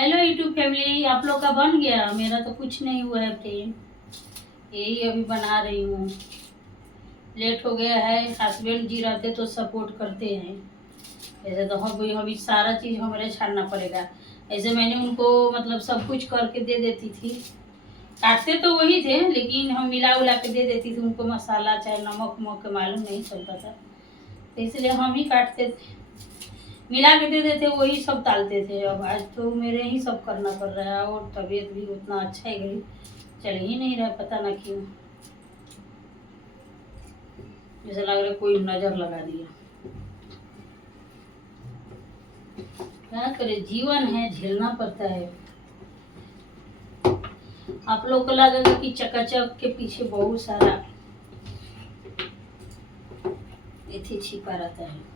Hello YouTube family, आप लोग का बन गया। मेरा तो कुछ नहीं हुआ है फ्रेंड, यही अभी बना रही हूँ। लेट हो गया है। हस्बैंड जी रहते तो सपोर्ट करते हैं, ऐसे तो हम अभी सारा चीज़ हमारे छानना पड़ेगा। ऐसे मैंने उनको मतलब सब कुछ करके दे देती थी। काटते तो वही थे, लेकिन हम मिला उला के दे देती थी उनको। मसाला चाहे नमक उमक के मालूम नहीं चलता था, तो इसलिए हम ही काटते थे, मिला के दे देते, वही सब डालते थे। अब आज तो मेरे ही सब करना पड़ रहा है, और तबीयत भी उतना अच्छा ही गई, चल ही नहीं रहा, पता ना क्यों। जैसा लग रहा है कोई नजर लगा दिया। क्या करे, जीवन है, झेलना पड़ता है। आप लोग को लगेगा कि चकाचक के पीछे बहुत सारा इथे छिपा रहता है।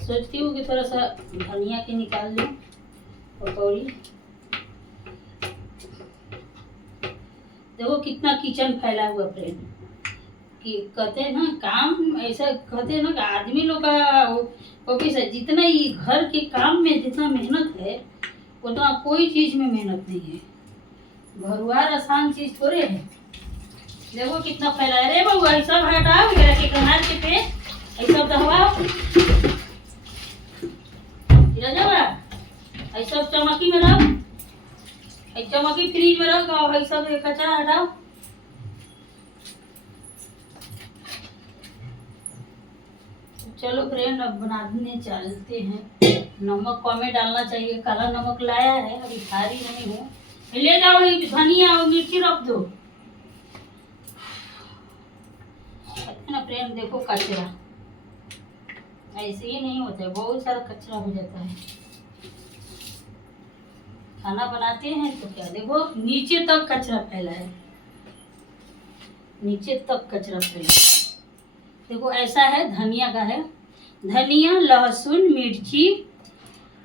सोचती हूँ कि थोड़ा सा धनिया के निकाल दूँ पकौड़ी। देखो कितना किचन फैला हुआ फ्रेंड, कि कहते हैं ना काम ऐसा, कहते हैं ना कि आदमी लोग का वो भी सही, जितना ही घर के काम में जितना मेहनत है उतना कोई चीज में मेहनत नहीं है। घरवार आसान चीज थोड़े है। देखो कितना फैला है। अरे बउआ ये सब हटाओ, मेरा के कनार के पे ये सब दहवाओ, ये सब चमकी में रख, ये चमकी फ्रिज में रख, और ये सब कचरा हटाओ। चलो फ्रेंड, अब बनाने चलते हैं। नमक कमे डालना चाहिए, काला नमक लाया है, अभी खारी नहीं हूँ। ले जाओ ये धनिया और मिर्ची रख दो। ना फ्रेंड देखो कचरा ऐसे ही नहीं होता है, बहुत सारा कचरा हो जाता है। खाना बनाते हैं तो क्या, देखो नीचे तक कचरा फैला है, नीचे तक कचरा फैला है। देखो ऐसा है, धनिया का है, धनिया लहसुन मिर्ची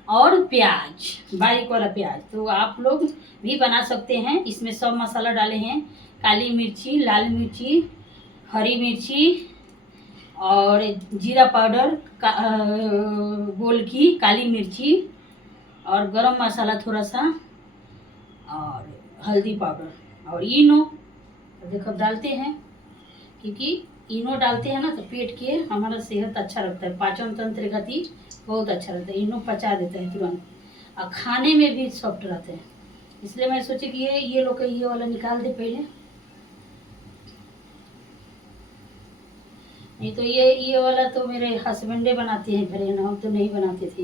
और प्याज, बारीक वाला प्याज। तो आप लोग भी बना सकते हैं, इसमें सब मसाला डाले हैं। काली मिर्ची, लाल मिर्ची, हरी मिर्ची और जीरा पाउडर, गोल की काली मिर्ची और गरम मसाला थोड़ा सा, और हल्दी पाउडर और इनो। देखो डालते हैं, क्योंकि इनो डालते हैं ना तो पेट के हमारा सेहत अच्छा रहता है, पाचन तंत्र का तीर बहुत अच्छा रहता है। इनो पचा देता है तुरंत, और खाने में भी सॉफ्ट रहते हैं। इसलिए मैं सोची कि ये लोग ये वाला निकाल दे पहले, नहीं तो ये वाला तो मेरे हस्बैंडे बनाते हैं घरे ना, हम तो नहीं बनाते थे,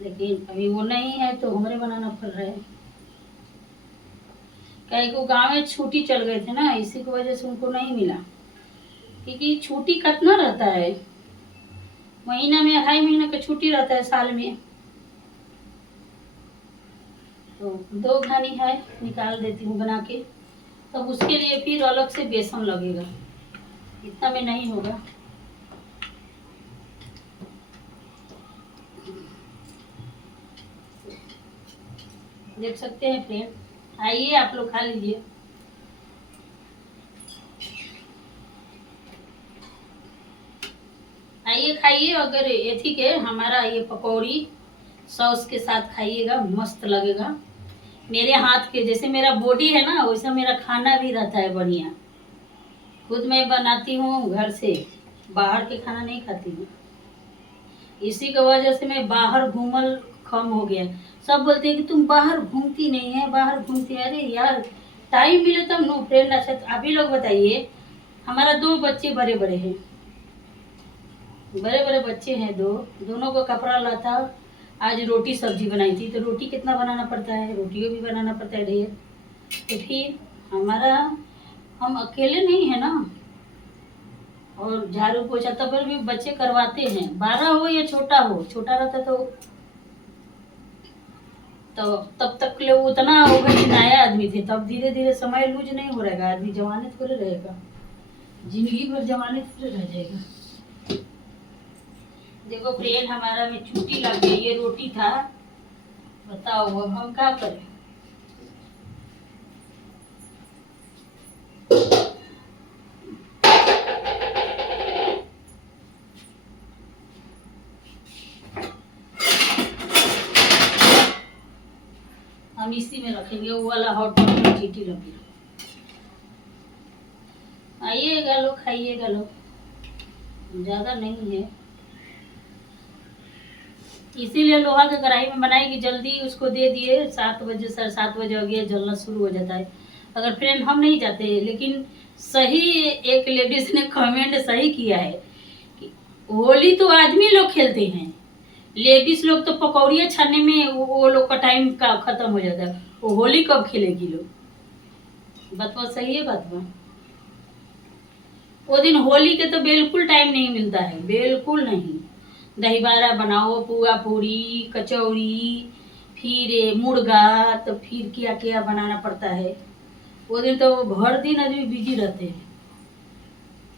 लेकिन अभी वो नहीं है तो हमारे बनाना पड़ रहा है। कहीं को गाँव में छुट्टी चल गए थे ना, इसी की वजह से उनको नहीं मिला, क्योंकि छुट्टी कितना रहता है, महीना में 2.5 महीना का छुट्टी रहता है साल में। तो 2 घानी है, निकाल देती हूँ बना के। तब उसके लिए फिर अलग से बेसन लगेगा, इतना में नहीं होगा। देख सकते हैं फ्रेंड, आइए आप लोग खा लीजिए। आइए खाइए, अगर ये ठीक है हमारा ये पकौड़ी सॉस के साथ खाइएगा, मस्त लगेगा। मेरे हाथ के जैसे मेरा बॉडी है ना, वैसा मेरा खाना भी रहता है बढ़िया। खुद मैं बनाती हूँ घर से, बाहर के खाना नहीं खाती हूँ। इसी की वजह से मैं बाहर घूमल कम हो गया। सब बोलते हैं कि तुम बाहर घूमती नहीं है, बाहर घूमती है। अरे यार टाइम मिले तब नो फ्रेंड। अच्छा अभी लोग बताइए, हमारा 2 बच्चे बड़े बड़े हैं, बड़े बड़े बच्चे हैं, दोनों को कपड़ा लाता। आज रोटी सब्जी बनाई थी, तो रोटी कितना बनाना पड़ता है, रोटियों भी बनाना पड़ता है ढेर। तो फिर हमारा, हम अकेले नहीं है ना, और झाड़ू पोछा तब पर भी बच्चे करवाते हैं, 12 हो या छोटा हो। छोटा रहता तो तब तक के लिए उतना होगा कि नया आदमी थे। तब धीरे धीरे समय लूज नहीं हो रहेगा, आदमी जवानी थोड़े रहेगा, जिंदगी भर जवानी थोड़े रह जाएगा। देखो फ्रेंड, हमारा में छुट्टी लग गई, ये रोटी था, बताओ अब हम क्या करें। इसी में रखेंगे, वो वाला हॉट पॉट में चीटी लगी। आइएगा लो, खाइएगा लो, ज़्यादा नहीं है। इसीलिए लोहा के कढ़ाई में बनाई कि जल्दी उसको दे दिए, 7 बजे 7:30 हो गया, जलना शुरू हो जाता है। अगर फ्रेंड हम नहीं जाते, लेकिन सही एक लेडीज ने कमेंट सही किया है कि होली तो आदमी लोग खेलते हैं, लेडीज लोग तो पकौड़ियाँ छानने में वो लोग का टाइम का खत्म हो जाता है, वो होली कब खेलेगी लोग। बतवा सही है बतवा। वो दिन होली के तो बिल्कुल टाइम नहीं मिलता है, बिल्कुल नहीं। दही बारा बनाओ, पुआ पूरी, कचौड़ी, फिर मुर्गा, तो फिर क्या क्या बनाना पड़ता है। वो दिन तो भर दिन आदमी बिजी रहते हैं।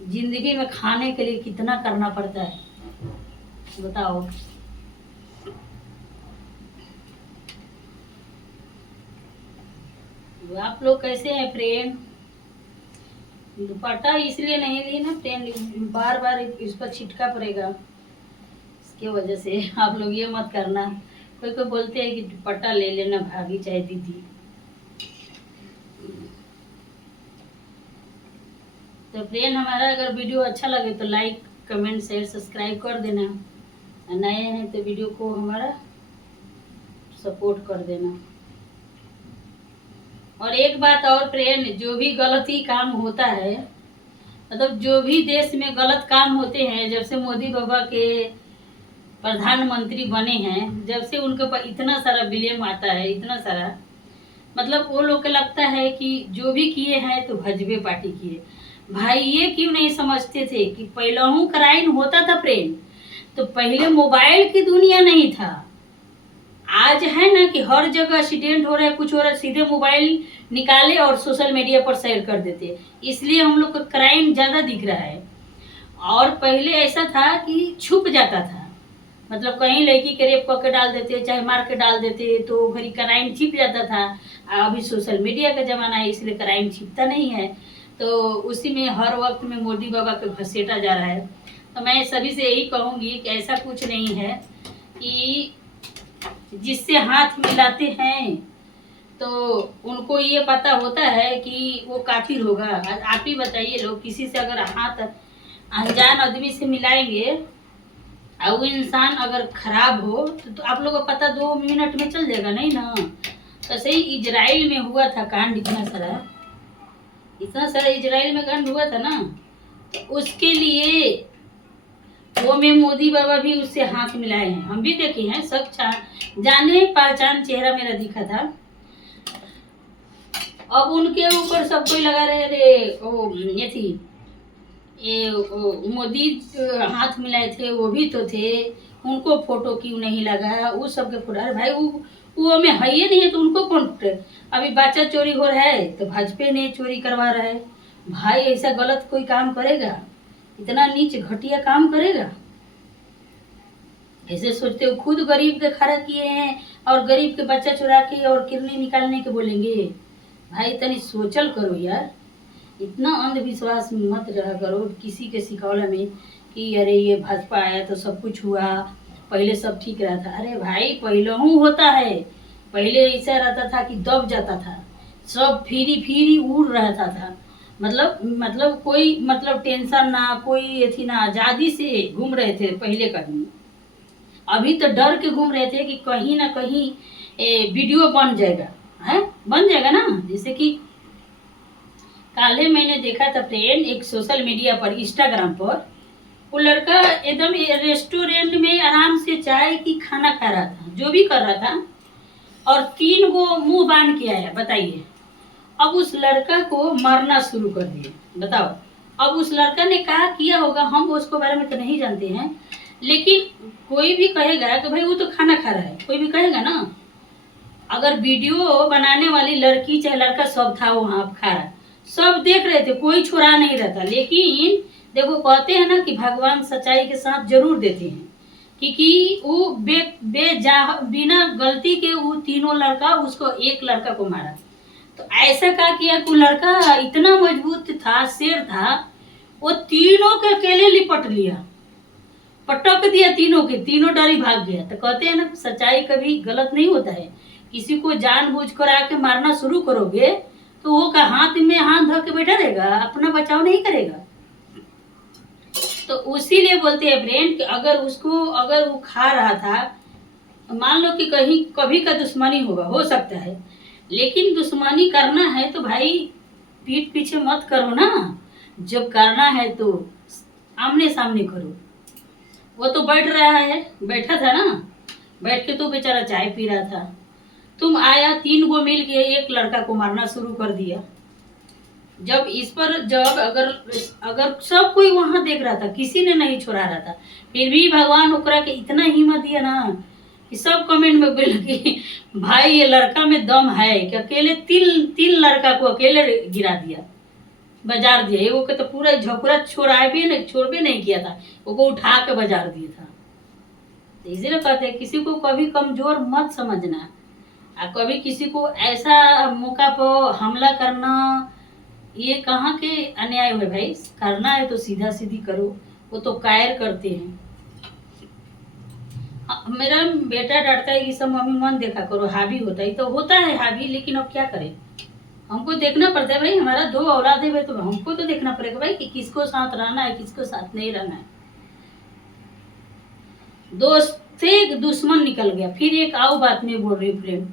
जिंदगी में खाने के लिए कितना करना पड़ता है बताओ। आप लोग कैसे हैं फ्रेंड? दुपट्टा इसलिए नहीं ली ना फ्रेंड, बार बार इस पर छिटका पड़ेगा, इसके वजह से आप लोग ये मत करना। कोई कोई बोलते हैं कि दुपट्टा ले लेना भाभी चाहे दीदी। तो फ्रेंड हमारा अगर वीडियो अच्छा लगे तो लाइक कमेंट शेयर सब्सक्राइब कर देना, नए हैं तो वीडियो को हमारा सपोर्ट कर देना। और एक बात और फ्रेंड, जो भी गलती काम होता है, मतलब जो भी देश में गलत काम होते हैं, जब से मोदी बाबा के प्रधानमंत्री बने हैं, जब से उनके ऊपर इतना सारा ब्लेम आता है, इतना सारा, मतलब वो लोग को लगता है कि जो भी किए हैं तो भाजपा पार्टी किए। भाई ये क्यों नहीं समझते थे कि पहले क्राइम होता था फ्रेंड, तो पहले मोबाइल की दुनिया नहीं था। आज है ना कि हर जगह एक्सीडेंट हो रहा है, कुछ हो रहा है, सीधे मोबाइल निकाले और सोशल मीडिया पर शेयर कर देते, इसलिए हम लोग को क्राइम ज़्यादा दिख रहा है। और पहले ऐसा था कि छुप जाता था, मतलब कहीं लड़की के रेप करके डाल देते, चाहे मार के डाल देते, तो फिर क्राइम छिप जाता था। अभी सोशल मीडिया का ज़माना है, इसलिए क्राइम छिपता नहीं है, तो उसी में हर वक्त में मोदी बाबा को घसीटा जा रहा है। तो मैं सभी से यही कहूँगी कि ऐसा कुछ नहीं है कि जिससे हाथ मिलाते हैं तो उनको ये पता होता है कि वो कातिल होगा। आप ही बताइए, लोग किसी से अगर हाथ अनजान आदमी से मिलाएंगे और वो इंसान अगर खराब हो तो आप लोगों को पता 2 मिनट में चल जाएगा, नहीं ना। तो सही इजराइल में हुआ था कांड, इतना सारा इजराइल में कांड हुआ था ना, तो उसके लिए वो में मोदी बाबा भी उससे हाथ मिलाए हैं, हम भी देखे हैं, सब जाने पहचान चेहरा मेरा दिखा था। अब उनके ऊपर सब कोई लगा रहे रे, ओ ये थी ये मोदी हाथ मिलाए थे, वो भी तो थे, उनको फोटो क्यों नहीं लगा, वो सबके फोटो। अरे भाई वो में है ही नहीं है तो उनको कौन? अभी बच्चा चोरी हो रहा है तो भाजपा ने चोरी करवा रहा है। भाई ऐसा गलत कोई काम करेगा? इतना नीच घटिया काम करेगा? ऐसे सोचते हो खुद गरीब के खड़ा किए हैं और गरीब के बच्चा चुरा के और किडनी निकालने के बोलेंगे? भाई तनी सोचल करो यार, इतना अंधविश्वास मत रहा करो किसी के सिखौला में कि अरे ये भाजपा आया तो सब कुछ हुआ, पहले सब ठीक रहा था। अरे भाई पहले होता है, पहले ऐसा रहता था कि दब जाता था, सब फ्री उड़ रहता था, मतलब कोई मतलब टेंशन ना, कोई एथी ना, आज़ादी से घूम रहे थे पहले कहीं। अभी तो डर के घूम रहे थे कि कहीं ना कहीं वीडियो बन जाएगा, है बन जाएगा ना। जैसे कि काले मैंने देखा था फ्रेंड, एक सोशल मीडिया पर इंस्टाग्राम पर, वो लड़का एकदम रेस्टोरेंट में आराम से चाय की खाना खा रहा था, जो भी कर रहा था, और 3 गो मुंह बांध के आया, बताइए। अब उस लड़का को मारना शुरू कर दिया, बताओ। अब उस लड़का ने क्या किया होगा हम उसको बारे में तो नहीं जानते हैं, लेकिन कोई भी कहेगा कि भाई वो तो खाना खा रहा है, कोई भी कहेगा ना। अगर वीडियो बनाने वाली लड़की चाहे लड़का सब था वहाँ खा रहा, सब देख रहे थे, कोई छुरा नहीं रहता। लेकिन देखो कहते हैं ना कि भगवान सच्चाई के साथ जरूर देते हैं, क्योंकि वो बिना गलती के वो तीनों लड़का उसको एक लड़का को मारा। तो ऐसा क्या किया कि लड़का इतना मजबूत था, शेर था, वो तीनों के अकेले लिपट लिया, पटक दिया तीनों के, तीनों डरी भाग गया। तो कहते हैं ना सच्चाई कभी गलत नहीं होता है, किसी को जानबूझ कर आके मारना शुरू करोगे तो वो का हाथ में हाथ धो के बैठा रहेगा, अपना बचाव नहीं करेगा। तो उसीलिए बोलते हैं फ्रेंड कि अगर वो खा रहा था, मान लो कि कहीं कभी का दुश्मनी होगा, हो सकता है, लेकिन दुश्मनी करना है तो भाई पीठ पीछे मत करो ना। जब करना है तो आमने सामने करो। वो तो बैठा था ना, बैठ के तो बेचारा चाय पी रहा था, तुम आया 3 गो मिल के एक लड़का को मारना शुरू कर दिया। जब अगर अगर सब कोई वहां देख रहा था, किसी ने नहीं छोड़ा रहा था, फिर भी भगवान ओकरा के इतना हिम्मत दिया ना कि सब कमेंट में बोल कि भाई ये लड़का में दम है कि अकेले तीन लड़का को अकेले गिरा दिया, बाजार दिया। एगो के तो पूरा झोपड़ा छोड़बे नहीं किया था, वो उठा के बाजार दिया था। तो इसीलिए कहते हैं किसी को कभी कमजोर मत समझना, और कभी किसी को ऐसा मौका पर हमला करना, ये कहाँ के अन्याय है भाई। करना है तो सीधा सीधी करो, वो तो कायर करते हैं। मेरा बेटा डांटता है कि सब मम्मी मन देखा करो, हावी होता है, तो होता है हावी, लेकिन अब क्या करें, हमको देखना पड़ता है भाई। हमारा 2 औलाद है भाई, तो हमको तो देखना पड़ेगा भाई कि किसको साथ रहना है, किसको साथ नहीं रहना है। दोस्त से दुश्मन निकल गया। फिर एक आओ बात में बोल रही हूँ फ्रेंड,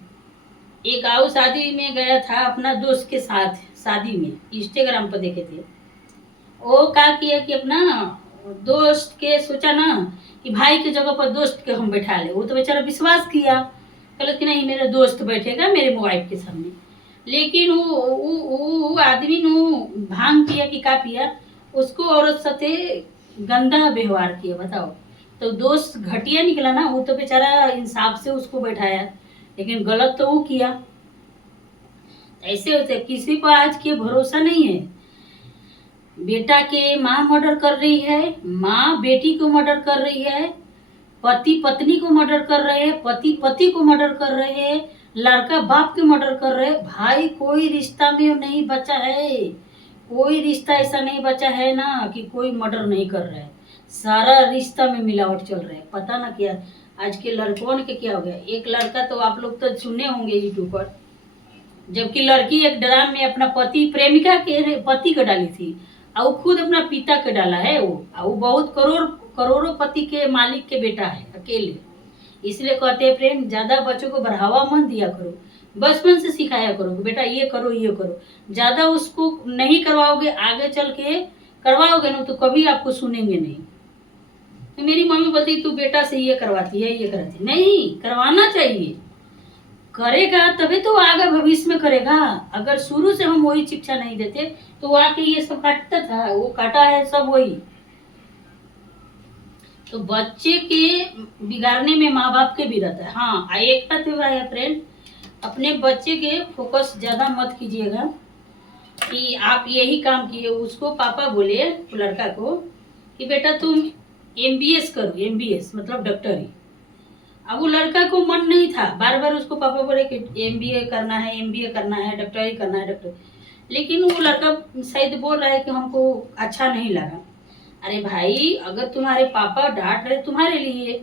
एक आओ शादी में गया था अपना दोस्त के साथ, शादी में इंस्टाग्राम पर देखे थे। वो क्या किया कि अपना दोस्त के सोचा ना कि भाई के जगह पर दोस्त के हम बैठा ले, वो तो बेचारा विश्वास किया, कहला कि नहीं मेरा दोस्त बैठेगा मेरे मोबाइल के सामने। लेकिन वो आदमी नु भांग पिया कि का पिया, उसको औरत साथे गंदा व्यवहार किया, बताओ। तो दोस्त घटिया निकला ना, वो तो बेचारा इंसाफ से उसको बैठाया, लेकिन गलत तो वो किया। ऐसे होते, किसी को आज के भरोसा नहीं है। बेटा के माँ मर्डर कर रही है, माँ बेटी को मर्डर कर रही है, पति पत्नी को मर्डर कर रहे हैं, पति पति को मर्डर कर रहे हैं, लड़का बाप के मर्डर कर रहे हैं। भाई कोई रिश्ता में नहीं बचा है, कोई रिश्ता ऐसा नहीं बचा है ना कि कोई मर्डर नहीं कर रहा है। सारा रिश्ता में मिलावट चल रहा है। पता ना क्या आज के लड़कों के क्या हो गया। एक लड़का तो आप लोग तो सुने होंगे यूट्यूब पर, जबकि लड़की एक ड्राम में अपना पति प्रेमिका के पति को डाली थी, और वो खुद अपना पिता के डाला है। वो बहुत करोड़ों पति के मालिक के बेटा है अकेले। इसलिए कहते हैं फ्रेंड, ज्यादा बच्चों को बढ़ावा मत दिया करो, बचपन से सिखाया करो कि बेटा ये करो ये करो। ज्यादा उसको नहीं करवाओगे, आगे चल के करवाओगे ना तो कभी आपको सुनेंगे नहीं। तो मेरी मम्मी बोलती तू बेटा से ये करवाती है ये कराती है, नहीं करवाना चाहिए। करेगा तभी तो आगे भविष्य में करेगा। अगर शुरू से हम वही शिक्षा नहीं देते तो वो आके ये सब काटता था, वो काटा है सब वही। तो बच्चे के बिगाड़ने में माँ बाप के भी रहता है। हाँ, एक बात है फ्रेंड, अपने बच्चे के फोकस ज्यादा मत कीजिएगा कि आप यही काम किए। उसको पापा बोले लड़का को कि बेटा तुम MBS करो, MBS मतलब डॉक्टरी। अब वो लड़का को मन नहीं था, बार बार उसको पापा बोले कि MBA करना है, MBA करना है, डॉक्टरी करना है, डॉक्टर। लेकिन वो लड़का शायद बोल रहा है कि हमको अच्छा नहीं लगा। अरे भाई, अगर तुम्हारे पापा डांट रहे तुम्हारे लिए,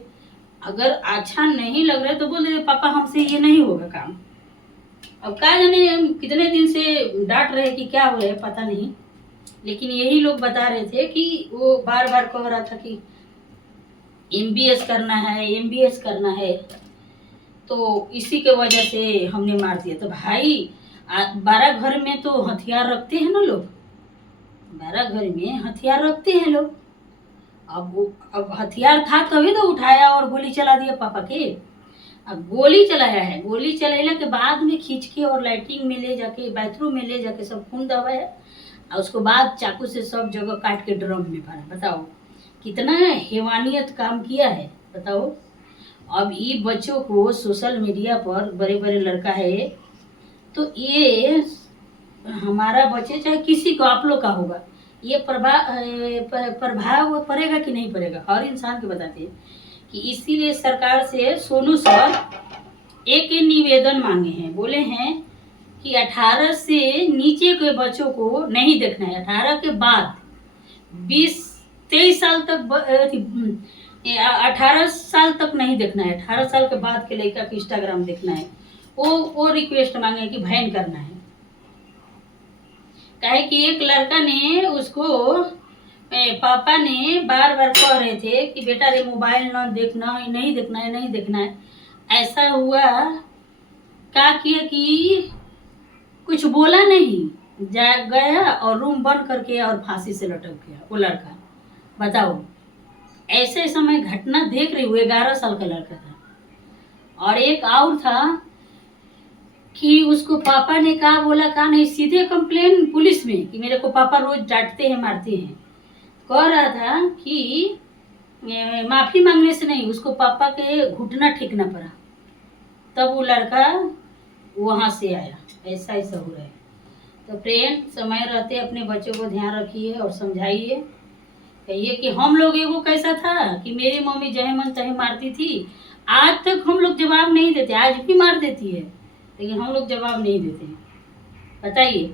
अगर अच्छा नहीं लग रहा है तो बोल रहे पापा हमसे ये नहीं होगा काम। अब क्या जाने कितने दिन से डांट रहे कि क्या हो रहा है पता नहीं, लेकिन यही लोग बता रहे थे कि वो बार बार कह रहा था कि MBS करना है, MBS करना है, तो इसी के वजह से हमने मार दिया। तो भाई 12 घर में तो हथियार रखते हैं ना लोग, 12 घर में हथियार रखते हैं लोग। अब हथियार था तभी तो उठाया और गोली चला दिया पापा के। अब गोली चलाया है, गोली चलाने के बाद में खींच के और लैट्रिन में ले जाके, बाथरूम में ले जाके सब खून दबाया, और उसके बाद चाकू से सब जगह काट के ड्रम में भरा। बताओ कितना हैवानियत काम किया है, बताओ। अब ये बच्चों को सोशल मीडिया पर बड़े बड़े लड़का है, तो ये हमारा बच्चे चाहे किसी को आप लोग का होगा, ये प्रभाव पड़ेगा कि नहीं पड़ेगा, हर इंसान के बताते हैं। कि इसीलिए सरकार से सोनू सर एक निवेदन मांगे हैं, बोले हैं कि 18 से नीचे के बच्चों को नहीं देखना है, 18 के बाद 20-23 साल तक 18 साल तक नहीं देखना है, 18 साल के बाद के लड़का के इंस्टाग्राम देखना है। वो रिक्वेस्ट मांगे कि बहन करना है। कहे कि एक लड़का ने उसको पापा ने बार बार कह रहे थे कि बेटा रे मोबाइल ना देखना, नहीं देखना है, नहीं देखना है। ऐसा हुआ क्या किया कि कुछ बोला नहीं, जा गया और रूम बंद करके और फांसी से लटक गया वो लड़का। बताओ, ऐसे समय घटना देख रही हूँ। 11 साल का लड़का था। और एक और था कि उसको पापा ने कहा बोला कहा नहीं, सीधे कंप्लेन पुलिस में कि मेरे को पापा रोज डांटते हैं, मारते हैं। कह रहा था कि माफी मांगने से नहीं, उसको पापा के घुटना टेकना पड़ा, तब वो लड़का वहां से आया। ऐसा ऐसा हो रहा है। तो फ्रेंड, समय रहते अपने बच्चों को ध्यान रखिए और समझाइए। कहिए कि हम लोग एगो कैसा था कि मेरी मम्मी जहे मन तहे मारती थी, आज तक हम लोग जवाब नहीं देते। आज भी मार देती है लेकिन हम लोग जवाब नहीं देते। बताइए,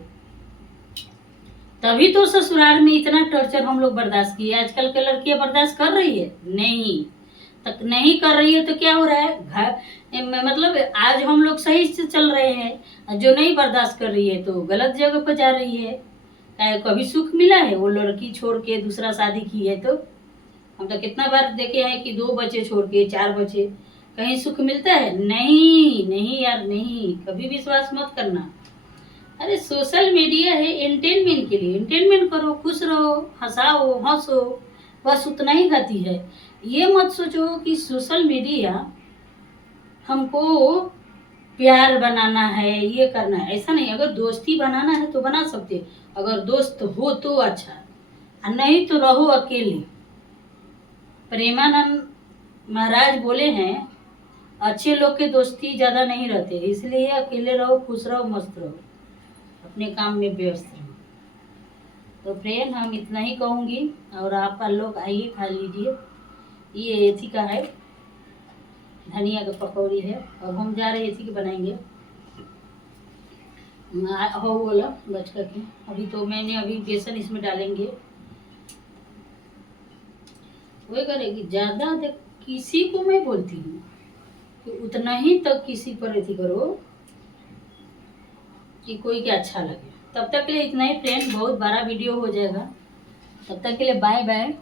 तभी तो ससुराल में इतना टॉर्चर हम लोग बर्दाश्त किए। आजकल के लड़कियां बर्दाश्त कर रही है? नहीं। तक नहीं कर रही है तो क्या हो रहा है? घर मतलब आज हम लोग सही से चल रहे हैं, जो नहीं बर्दाश्त कर रही है तो गलत जगह पर जा रही है। कभी सुख मिला है? वो लड़की छोड़ के दूसरा शादी की है तो हम तो कितना बार देखे हैं कि 2 बच्चे छोड़ के 4 बच्चे, कहीं सुख मिलता है? नहीं नहीं यार, नहीं, कभी विश्वास मत करना। अरे सोशल मीडिया है एंटरटेनमेंट के लिए, एंटरटेनमेंट करो, खुश रहो, हंसाओ, हंसो, बस उतना ही खाती है। ये मत सोचो कि सोशल मीडिया हमको प्यार बनाना है, ये करना है, ऐसा नहीं। अगर दोस्ती बनाना है तो बना सकते, अगर दोस्त हो तो अच्छा, और नहीं तो रहो अकेले। प्रेमानंद महाराज बोले हैं, अच्छे लोग के दोस्ती ज़्यादा नहीं रहते, इसलिए अकेले रहो, खुश रहो, मस्त रहो, अपने काम में व्यस्त रहो। तो फ्रेंड, हम इतना ही कहूँगी और आप लोग आइए, खा लीजिए। ये एथी का है, धनिया का पकौड़ी है। अब हम जा रहे हैं एथी के बनाएंगे। हो बोला बच करके, अभी तो मैंने अभी बेसन इसमें डालेंगे। वही करेगी ज़्यादा। किसी को मैं बोलती हूँ कि उतना ही तक किसी पर एथी करो कि कोई के अच्छा लगे। तब तक के लिए इतना ही फ्रेंड, बहुत बड़ा वीडियो हो जाएगा। तब तक के लिए बाय बाय।